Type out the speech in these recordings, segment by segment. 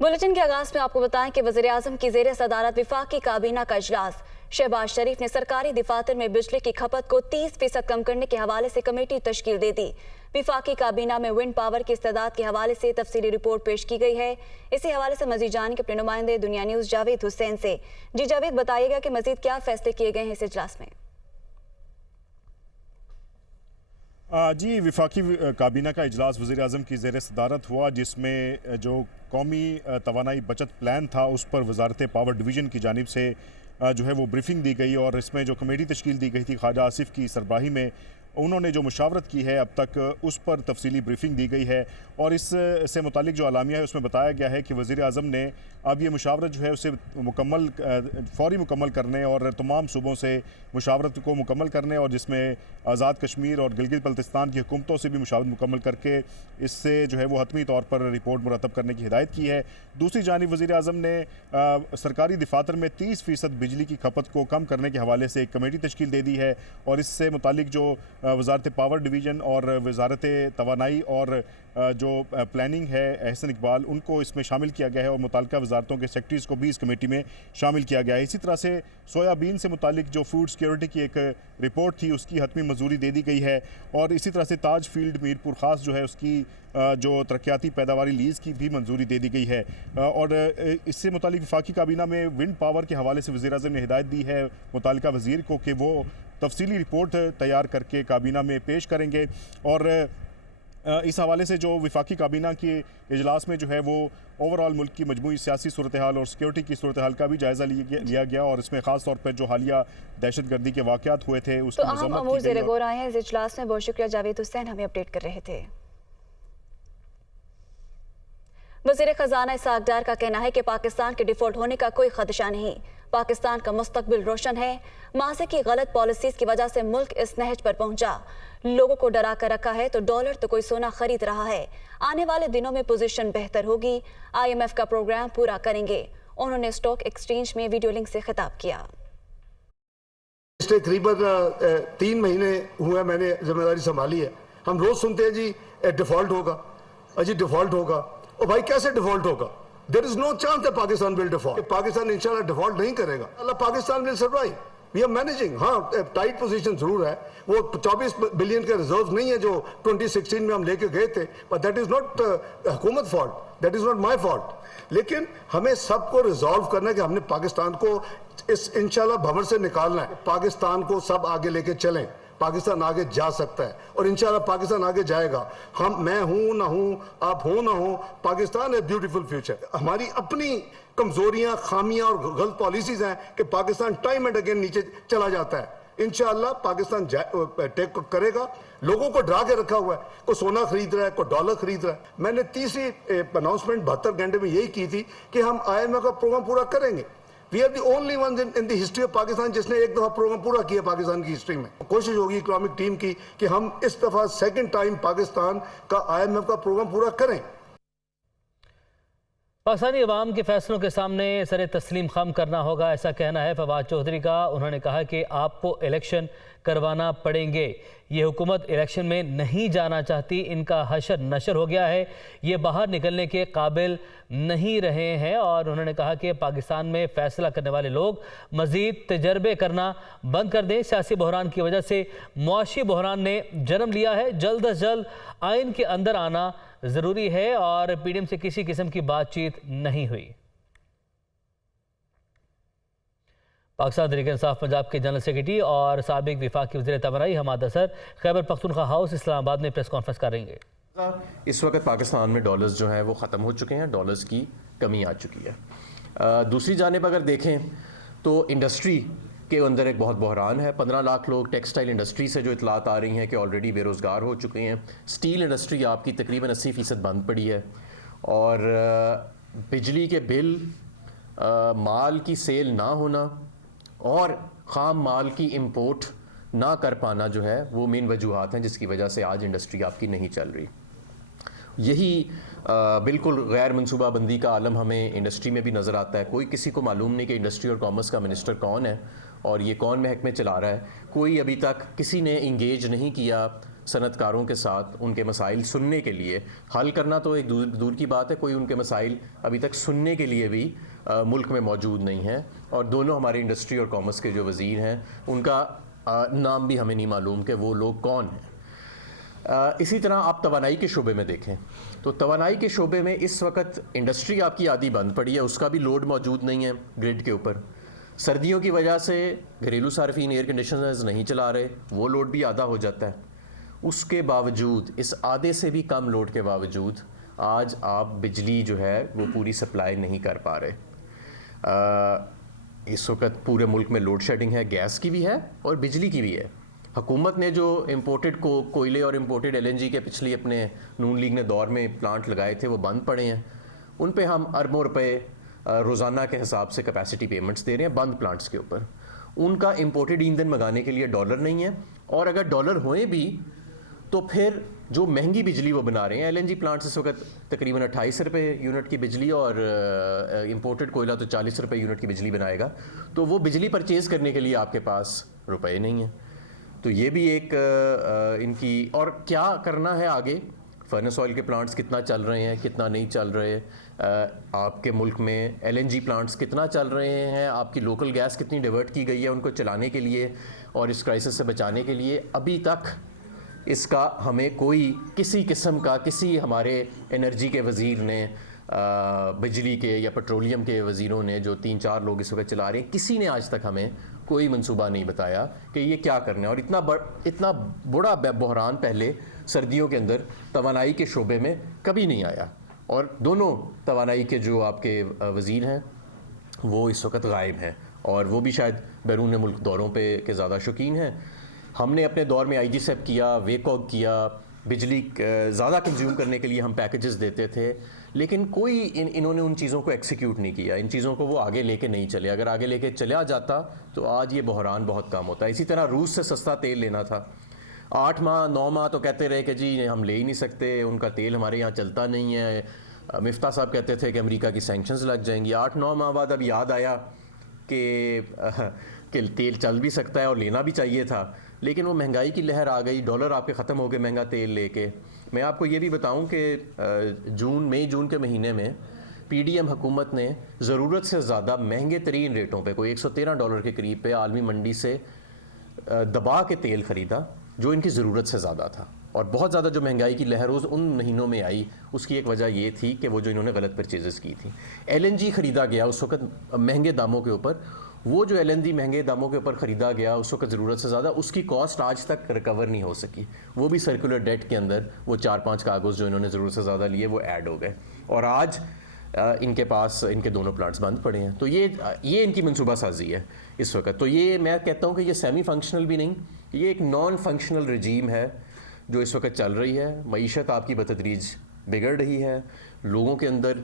Bulletin के आगाज में आपको बताएं कि वज़ीर-ए-आज़म की ज़ेर सदारत विफाकी काबीना का इजलास। शहबाज शरीफ ने सरकारी दफातर में बिजली की खपत को 30% कम करने के हवाले से कमेटी तश्कील दे दी। विफाकी काबीना में विंड पावर की इस्तेदाद के हवाले से तफसीली रिपोर्ट पेश की गई है। इसी हवाले से मजीद जाने के अपने नुमाइंदे दुनिया न्यूज़ जावेद हुसैन से। जी जावेद, बताइएगा कि मजीद क्या फैसले किए गए हैं इस इजलास में। जी, विफाकी काबीना का इजलास वज़ीर-ए-आज़म की ज़ेर सदारत हुआ, जिसमें जो कौमी तवानाई बचत प्लान था उस पर वज़ारत पावर डिवीज़न की जानिब से जो है वो ब्रीफिंग दी गई और इसमें जो कमेटी तश्कील दी गई थी ख्वाजा आसिफ की सरबराही में, उन्होंने जो मुशावरत की है अब तक उस पर तफसीली ब्रीफिंग दी गई है। और इससे मुतालिक जो अलामिया है उसमें बताया गया है कि वज़ीर-ए-आज़म ने अब ये मुशावरत जो है उसे फौरी मुकम्मल करने और तमाम सूबों से मुशावरत को मुकम्मल करने, और जिसमें आज़ाद कश्मीर और गिलगित बल्तिस्तान की हुकूमतों से भी मुशावरत मुकम्मल करके इससे जो है वो हतमी तौर पर रिपोर्ट मुरतब करने की हिदायत की है। दूसरी जानिब वज़ीर-ए-आज़म ने सरकारी दफातर में 30% बिजली की खपत को कम करने के हवाले से एक कमेटी तश्कील दे दी है, और इससे मुतालिक जो वज़ारत पावर डिवीज़न और वज़ारत तवानाई और जो प्लानिंग है एहसन इकबाल, उनको इसमें शामिल किया गया है और मुताल्लिका वज़ारतों के सेक्रेटरीज़ को भी इस कमेटी में शामिल किया गया है। इसी तरह से सोयाबीन से मुताल्लिक जो फूड सिक्योरिटी की एक रिपोर्ट थी उसकी हतमी मंजूरी दे दी गई है, और इसी तरह से ताज फील्ड मीरपुर ख़ास जो है उसकी जो तरक्याती पैदावारी लीज़ की भी मंजूरी दे दी गई है। और इससे मुताल्लिक वफाकी काबीना में विंड पावर के हवाले से वज़ीर-ए-आज़म ने हिदायत दी है मुताल्लिका वज़ीर को कि वो तफसीली रिपोर्ट तैयार करके काबीना में पेश करेंगे। और इस हवाले से जो वफाकी काबीना के इजलास में जो है वो ओवरऑल मुल्क की मजमूई सियासी सूरत हाल और सिक्योरिटी की सूरत हाल का भी जायज़ा लिया गया, और इसमें ख़ास तौर पर जो हालिया दहशत गर्दी के वाक़यात हुए थे उसकी मज़म्मत की गई। ज़ेर-ए-गौर आए हैं इस इजलास में। बहुत शुक्रिया जावेद हुसैन, हमें अपडेट कर रहे थे। वज़ीर ख़जाना इसहाक़ डार का कहना है कि पाकिस्तान के डिफ़ॉल्ट होने का कोई खदशा नहीं, पाकिस्तान का मुस्तकबिल रोशन है। माज़ी की गलत पॉलिसीज़ की वजह से मुल्क इस नहज पर पहुंचा, लोगों को डरा कर रखा है तो डॉलर तो कोई सोना खरीद रहा है। आने वाले दिनों में पोजीशन बेहतर होगी, IMF का प्रोग्राम पूरा करेंगे। उन्होंने स्टॉक एक्सचेंज में वीडियो लिंक से खिताब किया। पिछले करीबन 3 महीने हुए मैंने जिम्मेदारी संभाली है। हम रोज सुनते हैं जी डिफॉल्ट होगा, अजी डिफॉल्ट होगा। और भाई कैसे डिफॉल्ट होगा? There is no chance that Pakistan will default. Pakistan इंशाल्लाह डिफॉल्ट नहीं करेगा। अल्लाह Pakistan will survive. We are managing. हाँ, टाइट पोजीशन जरूर है। वो 24 बिलियन के रिजर्व नहीं है जो 2016 में हम लेके गए थे, बट दैट इज नॉट हुकूमत fault, that is not my fault. लेकिन हमें सबको रिजॉल्व करना है कि हमने पाकिस्तान को इस इंशाल्लाह भंवर से निकालना है। पाकिस्तान को सब आगे लेके चलें, पाकिस्तान आगे जा सकता है और इंशाल्लाह पाकिस्तान आगे जाएगा। मैं हूं ना हूं, आप हो ना हो, पाकिस्तान है ब्यूटीफुल फ्यूचर। हमारी अपनी कमजोरियां, खामियां और गलत पॉलिसीज हैं कि पाकिस्तान टाइम एंड अगेन नीचे चला जाता है। इंशाल्लाह पाकिस्तान टेक करेगा। लोगों को डरा के रखा हुआ है, कोई सोना खरीद रहा है, कोई डॉलर खरीद रहा है। मैंने तीसरी अनाउंसमेंट 72 घंटे में यही की थी कि हम IMF का प्रोग्राम पूरा करेंगे। We are the only ones in the history of Pakistan जिसने एक दफा प्रोग्राम पूरा किया पाकिस्तान की हिस्ट्री में। कोशिश होगी इकोनॉमिक टीम की कि हम इस दफा सेकंड टाइम पाकिस्तान का IMF का प्रोग्राम पूरा करें। पाकिस्तानी अवाम के फैसलों के सामने सर तस्लीम खम करना होगा, ऐसा कहना है फवाद चौधरी का। उन्होंने कहा कि आपको इलेक्शन करवाना पड़ेंगे। ये हुकूमत इलेक्शन में नहीं जाना चाहती, इनका हशर नशर हो गया है, ये बाहर निकलने के काबिल नहीं रहे हैं। और उन्होंने कहा कि पाकिस्तान में फ़ैसला करने वाले लोग मज़ीद तजर्बे करना बंद कर दें। सियासी बहरान की वजह से मुआशी बहरान ने जन्म लिया है। जल्द अज जल्द आइन के अंदर आना ज़रूरी है और PDM से किसी किस्म की बातचीत नहीं हुई। पाकिस्तान तहरीक-ए-इंसाफ पंजाब के जनरल सेक्रेटरी और साबिक वफाकी वज़ीर तवानाई हमाद असर खैबर पख्तूनख्वा हाउस इस्लामाबाद में प्रेस कॉन्फ्रेंस करेंगे। इस वक्त पाकिस्तान में डॉलर्स जो हैं वो ख़त्म हो चुके हैं, डॉलर्स की कमी आ चुकी है। दूसरी जानिब अगर देखें तो इंडस्ट्री के अंदर एक बहुत बहरान है। 15 लाख लोग टेक्सटाइल इंडस्ट्री से जो इतलात आ रही हैं कि ऑलरेडी बेरोज़गार हो चुके हैं। स्टील इंडस्ट्री आपकी तकरीबन 80% बंद पड़ी है, और बिजली के बिल, माल की सेल ना होना और ख़ाम माल की इंपोर्ट ना कर पाना जो है वो मेन वजूहात हैं जिसकी वजह से आज इंडस्ट्री आपकी नहीं चल रही। यही बिल्कुल गैर मनसूबाबंदी का आलम हमें इंडस्ट्री में भी नज़र आता है। कोई किसी को मालूम नहीं कि इंडस्ट्री और कॉमर्स का मिनिस्टर कौन है और ये कौन महकमे चला रहा है। कोई अभी तक किसी ने इंगेज नहीं किया सनतकारों के साथ उनके मसाइल सुनने के लिए, हल करना तो एक दूर की बात है, कोई उनके मसाइल अभी तक सुनने के लिए भी मुल्क में मौजूद नहीं है। और दोनों हमारे इंडस्ट्री और कॉमर्स के जो वज़ीर हैं उनका नाम भी हमें नहीं मालूम कि वो लोग कौन हैं। इसी तरह आप तवानाई के शोबे में देखें तो तवानाई के शोबे में इस वक्त इंडस्ट्री आपकी आधी बंद पड़ी है, उसका भी लोड मौजूद नहीं है ग्रिड के ऊपर। सर्दियों की वजह से घरेलू सार्फिन एयर कंडीशनर्स नहीं चला रहे, वो लोड भी आधा हो जाता है। उसके बावजूद, इस आधे से भी कम लोड के बावजूद आज आप बिजली जो है वो पूरी सप्लाई नहीं कर पा रहे। इस वक्त पूरे मुल्क में लोड शेडिंग है, गैस की भी है और बिजली की भी है। हुकूमत ने जो इम्पोर्टेड कोयले और इम्पोर्टेड LNG के पिछली अपने नून लीग ने दौर में प्लांट लगाए थे वो बंद पड़े हैं। उन पे हम अरबों रुपए रोज़ाना के हिसाब से कैपेसिटी पेमेंट्स दे रहे हैं बंद प्लांट्स के ऊपर। उनका इम्पोर्टेड ईंधन मंगाने के लिए डॉलर नहीं है, और अगर डॉलर होए भी तो फिर जो महंगी बिजली वो बना रहे हैं, LNG प्लांट्स इस वक्त तकरीबन 28 रुपये यूनिट की बिजली और इम्पोर्टेड कोयला तो 40 रुपये यूनिट की बिजली बनाएगा, तो वो बिजली परचेज़ करने के लिए आपके पास रुपए नहीं है। तो ये भी एक इनकी, और क्या करना है आगे, फर्नेस ऑयल के प्लांट्स कितना चल रहे हैं, कितना नहीं चल रहे, आपके मुल्क में LNG प्लांट्स कितना चल रहे हैं, आपकी लोकल गैस कितनी डिवर्ट की गई है उनको चलाने के लिए और इस क्राइसिस से बचाने के लिए, अभी तक इसका हमें कोई किसी किस्म का, किसी हमारे एनर्जी के वज़ीर ने, बिजली के या पेट्रोलियम के वज़ीरों ने जो 3-4 लोग इस वक्त चला रहे हैं, किसी ने आज तक हमें कोई मंसूबा नहीं बताया कि ये क्या करना है। और इतना बड़ा बहरान पहले सर्दियों के अंदर तवानाई के शोबे में कभी नहीं आया। और दोनों तवानाई के जो आपके वज़ीर हैं वो इस वक्त गायब हैं, और वो भी शायद बैरून मुल्क दौरों पे के ज़्यादा शौकीन हैं। हमने अपने दौर में IGSEP किया, वेकॉग किया, बिजली ज़्यादा कंज्यूम करने के लिए हम पैकेजेस देते थे, लेकिन कोई इन्होंने उन चीज़ों को एक्सिक्यूट नहीं किया, इन चीज़ों को वो आगे लेके नहीं चले। अगर आगे लेके चला जाता तो आज ये बहरान बहुत कम होता। इसी तरह रूस से सस्ता तेल लेना था, 8 माह 9 माह तो कहते रहे कि जी हम ले ही नहीं सकते, उनका तेल हमारे यहाँ चलता नहीं है। मिफ्ता साहब कहते थे कि अमेरिका की सैंक्शंस लग जाएंगी। 8-9 माह बाद अब याद आया कि तेल चल भी सकता है और लेना भी चाहिए था, लेकिन वो महंगाई की लहर आ गई, डॉलर आपके ख़त्म हो गए महंगा तेल लेके। मैं आपको ये भी बताऊं कि मई जून के महीने में PDM हुकूमत ने ज़रूरत से ज़्यादा महंगे तरीन रेटों पे, कोई $113 के करीब पे आलमी मंडी से दबा के तेल ख़रीदा जो इनकी ज़रूरत से ज़्यादा था। और बहुत ज़्यादा जो महंगाई की लहर उन महीनों में आई, उसकी एक वजह ये थी कि वो जो इन्होंने गलत परचेज़ की थी। LNG ख़रीदा गया उस वक्त महंगे दामों के ऊपर, वो जो LNG महंगे दामों के ऊपर ख़रीदा गया उस वक्त ज़रूरत से ज़्यादा, उसकी कॉस्ट आज तक रिकवर नहीं हो सकी। वो भी सर्कुलर डेट के अंदर वो 4-5 कागज़ जो इन्होंने ज़रूरत से ज़्यादा लिए वो ऐड हो गए, और आज इनके पास इनके दोनों प्लांट्स बंद पड़े हैं। तो ये इनकी मनसूबा साजी है इस वक्त। तो ये मैं कहता हूँ कि ये सेमी फंक्शनल भी नहीं, ये एक नॉन फंक्शनल रजीम है जो इस वक्त चल रही है। मईशत आपकी बतदरीज बिगड़ रही है, लोगों के अंदर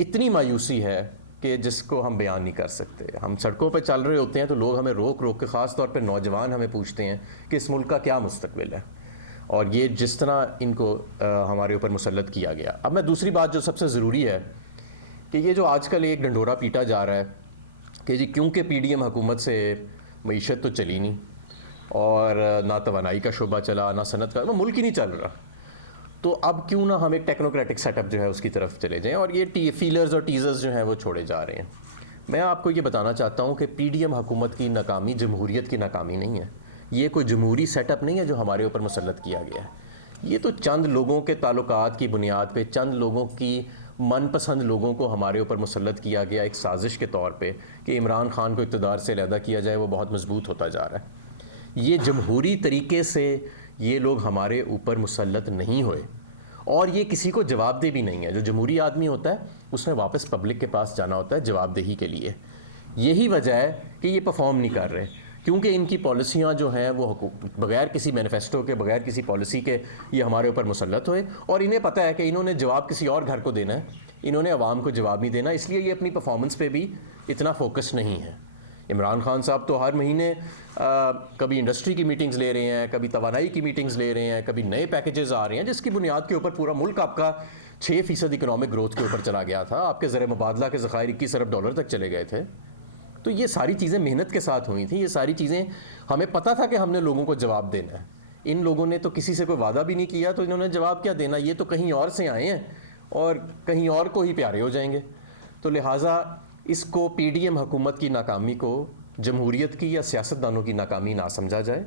इतनी मायूसी है कि जिसको हम बयान नहीं कर सकते। हम सड़कों पर चल रहे होते हैं तो लोग हमें रोक रोक के, ख़ास तौर पर नौजवान हमें पूछते हैं कि इस मुल्क का क्या मुस्तकबिल है, और ये जिस तरह इनको हमारे ऊपर मुसल्लत किया गया। अब मैं दूसरी बात जो सबसे ज़रूरी है कि ये जो आजकल एक डंडोरा पीटा जा रहा है कि जी क्योंकि PDM हुकूमत से मईशत तो चली नहीं, और ना तवानाई का शोबा चला, ना सनत का, मुल्क ही नहीं चल रहा, तो अब क्यों ना हम एक टेक्नोक्रेटिक सेटअप जो है उसकी तरफ चले जाएं, और ये फीलर्स और टीजर्स जो हैं वो छोड़े जा रहे हैं। मैं आपको ये बताना चाहता हूँ कि PDM हुकूमत की नाकामी जमहूरियत की नाकामी नहीं है, ये कोई जमहूरी सेटअप नहीं है जो हमारे ऊपर मुसल्लत किया गया है। ये तो चंद लोगों के ताल्लुकात की बुनियाद पे, चंद लोगों की मनपसंद लोगों को हमारे ऊपर मुसल्लत किया गया एक साजिश के तौर पे कि इमरान खान को इक़्तिदार से अलहदा किया जाए, वो बहुत मजबूत होता जा रहा है। ये जमहूरी तरीके से ये लोग हमारे ऊपर मुसल्लत नहीं हुए, और ये किसी को जवाबदेह भी नहीं है। जो जमहूरी आदमी होता है उसने वापस पब्लिक के पास जाना होता है जवाबदेही के लिए। यही वजह है कि ये परफॉर्म नहीं कर रहे, क्योंकि इनकी पॉलिसियाँ जो हैं वो बग़ैर किसी मैनिफेस्टो के, बग़ैर किसी पॉलिसी के ये हमारे ऊपर मुसल्लत हुए, और इन्हें पता है कि इन्होंने जवाब किसी और घर को देना है, इन्होंने अवाम को जवाब नहीं देना, इसलिए ये अपनी परफॉर्मेंस पे भी इतना फोकस नहीं है। इमरान खान साहब तो हर महीने कभी इंडस्ट्री की मीटिंग्स ले रहे हैं, कभी तवानाई की मीटिंग्स ले रहे हैं, कभी नए पैकेजेस आ रहे हैं जिसकी बुनियाद के ऊपर पूरा मुल्क आपका 6% इकोनॉमिक ग्रोथ के ऊपर चला गया था। आपके ज़र मुबादला के ज़खायर 21 अरब डॉलर तक चले गए थे। तो ये सारी चीज़ें मेहनत के साथ हुई थी, ये सारी चीज़ें हमें पता था कि हमने लोगों को जवाब देना है, इन लोगों ने तो किसी से कोई वादा भी नहीं किया, तो इन्होंने जवाब क्या देना, ये तो कहीं और से आए हैं और कहीं और को ही प्यारे हो जाएंगे। तो लिहाजा इसको पीडीएम हुकूमत की नाकामी को जमहूरियत की या सियासतदानों की नाकामी ना समझा जाए।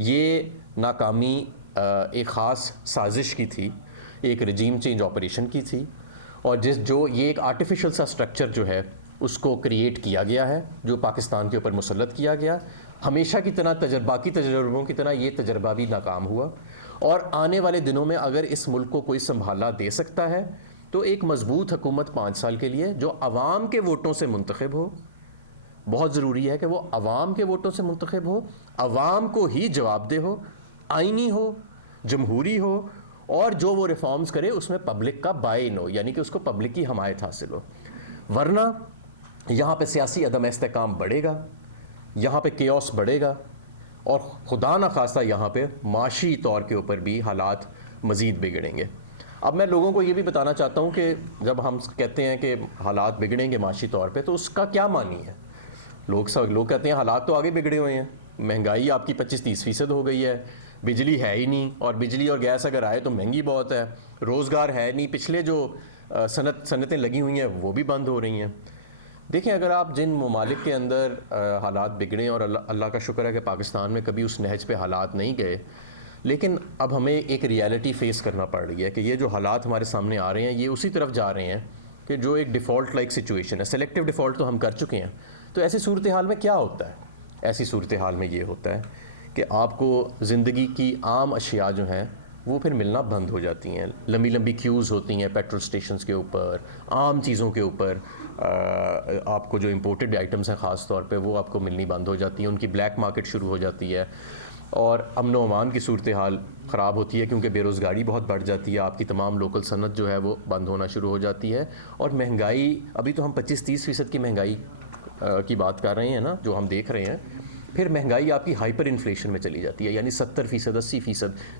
ये नाकामी एक ख़ास साजिश की थी, एक रजीम चेंज ऑपरेशन की थी, और जो ये एक आर्टिफिशियल सा स्ट्रक्चर जो है उसको क्रिएट किया गया है, जो पाकिस्तान के ऊपर मुसल्लत किया गया। हमेशा की तरह बाकी तजर्बों की तरह ये तजर्बा भी नाकाम हुआ, और आने वाले दिनों में अगर इस मुल्क को कोई संभाला दे सकता है तो एक मजबूत हुकूमत 5 साल के लिए जो अवाम के वोटों से मुंतखब हो। बहुत ज़रूरी है कि वो अवाम के वोटों से मुंतखब हो, अवाम को ही जवाबदेह हो, आइनी हो, जमहूरी हो, और जो वो रिफॉर्म्स करे उसमें पब्लिक का बाइन हो, यानी कि उसको पब्लिक की हमायत हासिल हो। वरना यहाँ पे सियासी अदम इस्तेकाम बढ़ेगा, यहाँ पे केओस बढ़ेगा, और खुदा न खास्ता यहाँ पे माशी तौर के ऊपर भी हालात मज़ीद बिगड़ेंगे। अब मैं लोगों को ये भी बताना चाहता हूँ कि जब हम कहते हैं कि हालात बिगड़ेंगे माशी तौर पे, तो उसका क्या मानी है। लोग कहते हैं हालात तो आगे बिगड़े हुए हैं, महंगाई आपकी 25-30% हो गई है, बिजली है ही नहीं, और बिजली और गैस अगर आए तो महंगी बहुत है, रोज़गार है नहीं, पिछले जो सनतें लगी हुई हैं वो भी बंद हो रही हैं। देखें, अगर आप जिन ममालिक के अंदर हालात बिगड़े, और अल्लाह का शुक्र है कि पाकिस्तान में कभी उस नहज पे हालात नहीं गए, लेकिन अब हमें एक रियलिटी फेस करना पड़ रही है कि ये जो हालात हमारे सामने आ रहे हैं ये उसी तरफ जा रहे हैं कि जो एक डिफ़ॉल्ट लाइक सिचुएशन है। सेलेक्टिव डिफ़ॉल्ट तो हम कर चुके हैं। तो ऐसी सूरत हाल में क्या होता है? ऐसी सूरत हाल में ये होता है कि आपको ज़िंदगी की आम अशिया जो हैं वो फिर मिलना बंद हो जाती हैं। लंबी लंबी क्यूज़ होती हैं पेट्रोल स्टेशंस के ऊपर, आम चीज़ों के ऊपर। आपको जो इंपोर्टेड आइटम्स हैं ख़ास तौर पे वो आपको मिलनी बंद हो जाती हैं, उनकी ब्लैक मार्केट शुरू हो जाती है, और अमन व अमान की सूरत हाल ख़राब होती है क्योंकि बेरोज़गारी बहुत बढ़ जाती है, आपकी तमाम लोकल सनत जो है वो बंद होना शुरू हो जाती है, और महंगाई, अभी तो हम 25-30% की महंगाई की बात कर रहे हैं ना, जो हम देख रहे हैं, फिर महंगाई आपकी हाइपर इन्फ्लेशन में चली जाती है, यानी 70%, 80%,